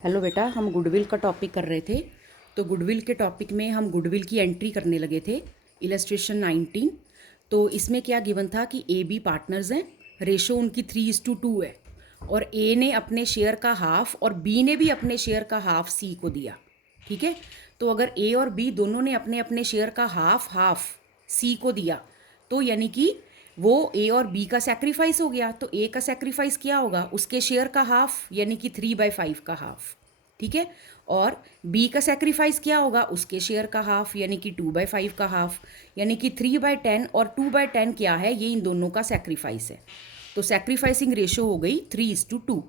Hello बेटा, हम goodwill का टॉपिक कर रहे थे। तो गुडविल के टॉपिक में हम गुडविल की एंट्री करने लगे थे। इलस्ट्रेशन 19। तो इसमें क्या गिवन था कि ए बी पार्टनर्स हैं, रेशो उनकी 3:2 है, और ए ने अपने शेयर का हाफ और बी ने भी अपने शेयर का हाफ सी को दिया। ठीक है। तो अगर ए और बी दोनों ने अपने अपने शेयर का हाफ हाफ सी को दिया, तो यानी कि वो ए और बी का सेक्रीफाइस हो गया। तो ए का सेक्रीफाइस क्या होगा? उसके शेयर का हाफ, यानी कि 3/5 का हाफ। ठीक है। और बी का सेक्रीफाइस क्या होगा? उसके शेयर का हाफ, यानी कि 2/5 का हाफ। यानी कि 3/10 और 2/10 क्या है? ये इन दोनों का सेक्रीफाइस है। तो सेक्रीफाइसिंग रेशो हो गई 3:2।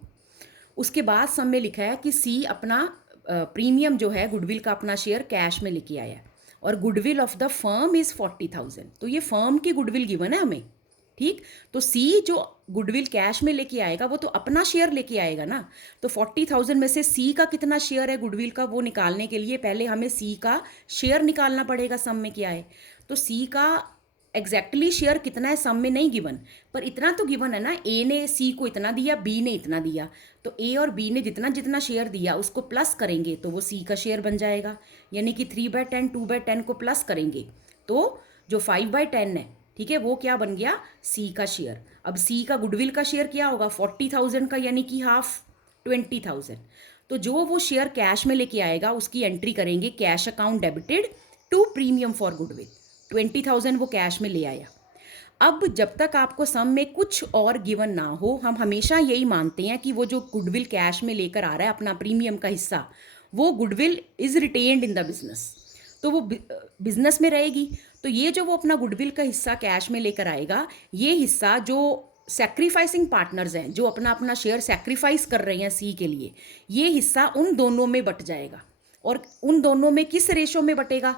उसके बाद सब में लिखा है कि सी अपना प्रीमियम जो है गुडविल का अपना शेयर कैश में लेके आया है, और goodwill of the firm is 40,000। तो ये फर्म की गुडविल गिवन है हमें। ठीक। तो सी जो गुडविल कैश में लेके आएगा वो तो अपना शेयर लेके आएगा ना। तो 40,000 में से सी का कितना शेयर है गुडविल का, वो निकालने के लिए पहले हमें सी का शेयर निकालना पड़ेगा। सम में क्या है? तो सी का एग्जैक्टली शेयर कितना है सम में नहीं गिवन, पर इतना तो गिवन है ना, ए ने सी को इतना दिया, बी ने इतना दिया। तो ए और बी ने जितना जितना शेयर दिया उसको प्लस करेंगे तो वो सी का शेयर बन जाएगा। यानी कि 3/10 2/10 को प्लस करेंगे तो जो 5/10 है, ठीक है, वो क्या बन गया? सी का शेयर। अब सी का गुडविल का शेयर क्या होगा? 40,000 का, यानी कि हाफ 20,000। तो जो वो शेयर कैश में लेके आएगा उसकी एंट्री करेंगे cash account debited to premium for goodwill. 20,000 वो कैश में ले आया। अब जब तक आपको सम में कुछ और गिवन ना हो, हम हमेशा यही मानते हैं कि वो जो गुडविल कैश में लेकर आ रहा है अपना प्रीमियम का हिस्सा, वो goodwill is retained in the business. तो वो बिजनेस में रहेगी। तो ये जो वो अपना गुडविल का हिस्सा कैश में लेकर आएगा, ये हिस्सा जो सेक्रीफाइसिंग पार्टनर्स हैं, जो अपना अपना शेयर सेक्रीफाइस कर रहे हैं सी के लिए, ये हिस्सा उन दोनों में बट जाएगा। और उन दोनों में किस रेशो में बटेगा?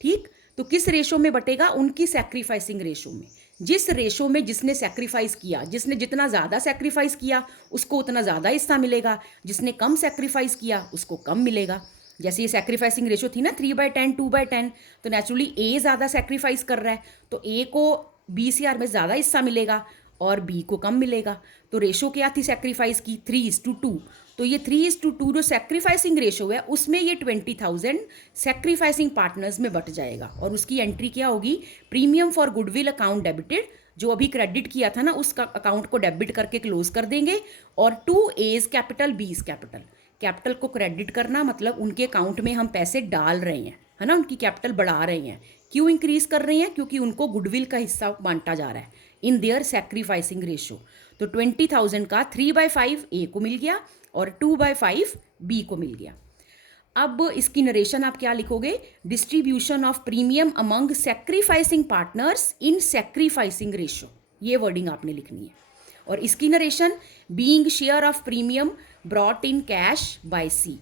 ठीक। तो किस रेशो में बटेगा? उनकी सेक्रीफाइसिंग रेशो में। जिस रेशो में जिसने सेक्रीफाइस किया, जिसने जितना ज़्यादा सेक्रीफाइस किया उसको उतना ज़्यादा हिस्सा मिलेगा, जिसने कम सेक्रीफाइस किया उसको कम मिलेगा। जैसे ये सेक्रीफाइसिंग रेशो थी ना 3/10 2/10, तो नेचुरली ए ज़्यादा सेक्रीफाइस कर रहा है तो ए को बी सी आर में ज़्यादा हिस्सा मिलेगा और बी को कम मिलेगा। तो रेशो क्या थी सेक्रीफाइस की? 3:2। तो ये 3:2 जो सेक्रीफाइसिंग रेशो है उसमें ये 20,000 सेक्रीफाइसिंग पार्टनर्स में बट जाएगा, और उसकी एंट्री क्या होगी? Premium for goodwill account debited, जो अभी क्रेडिट किया था ना उस अकाउंट को डेबिट करके क्लोज कर देंगे। और 2 as capital B's capital. Capital को क्रेडिट करना मतलब उनके अकाउंट में हम पैसे डाल रहे हैं, है ना, उनकी कैपिटल बढ़ा रहे हैं। क्यों इंक्रीज कर रहे हैं? क्योंकि उनको गुडविल का हिस्सा बांटा जा रहा है इन देयर सेक्रीफाइसिंग रेशो। तो 20,000 का 3/5 ए को मिल गया और 2/5 बी को मिल गया। अब इसकी नरेशन आप क्या लिखोगे? Distribution of premium among sacrificing partners in sacrificing ratio, ये वर्डिंग आपने लिखनी है। और इसकी narration being share of premium brought in cash by C.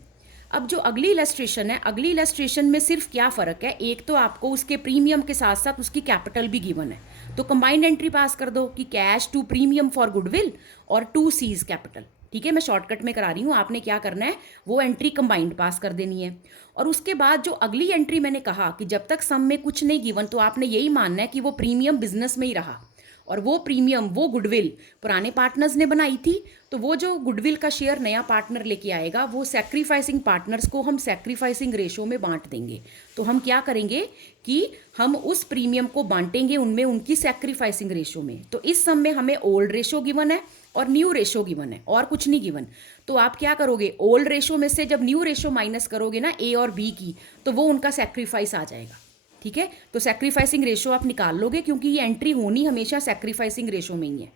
अब जो अगली इलस्ट्रेशन है, अगली इलस्ट्रेशन में सिर्फ क्या फ़र्क है? एक तो आपको उसके प्रीमियम के साथ साथ उसकी कैपिटल भी गिवन है, तो कंबाइंड एंट्री पास कर दो कि cash to premium for goodwill और टू सीज कैपिटल। ठीक है, मैं शॉर्टकट में करा रही हूँ, आपने क्या करना है वो एंट्री कंबाइंड पास कर देनी है। और उसके बाद जो अगली एंट्री मैंने कहा कि जब तक सम में कुछ नहीं गिवन तो आपने यही मानना है कि वो प्रीमियम बिजनेस में ही रहा, और वो प्रीमियम वो गुडविल पुराने पार्टनर्स ने बनाई थी। तो वो जो गुडविल का शेयर नया पार्टनर लेके आएगा वो सेक्रीफाइसिंग पार्टनर्स को हम सेक्रीफाइसिंग रेशो में बांट देंगे। तो हम क्या करेंगे कि हम उस प्रीमियम को बांटेंगे उनमें उनकी सेक्रीफाइसिंग रेशो में। तो इस सम में हमें ओल्ड रेशो गिवन है और न्यू रेशो गिवन है, और कुछ नहीं गिवन। तो आप क्या करोगे? ओल्ड रेशो में से जब न्यू रेशो माइनस करोगे ना ए और बी की, तो वो उनका सेक्रीफाइस आ जाएगा। ठीक है। तो सेक्रीफाइसिंग रेशो आप निकाल लोगे क्योंकि ये एंट्री होनी हमेशा सेक्रीफाइसिंग रेशो में ही है।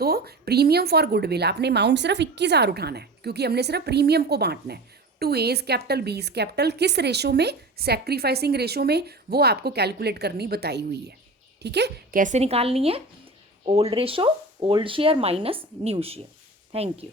तो प्रीमियम फॉर गुडविल आपने अमाउंट सिर्फ 21,000 उठाना है क्योंकि हमने सिर्फ प्रीमियम को बांटना है। 2 एज कैपिटल बीज कैपिटल किस रेशो में? सेक्रीफाइसिंग रेशो में। वो आपको कैलकुलेट करनी बताई हुई है। ठीक है, कैसे निकालनी है? Old ratio, old share minus new share. Thank you.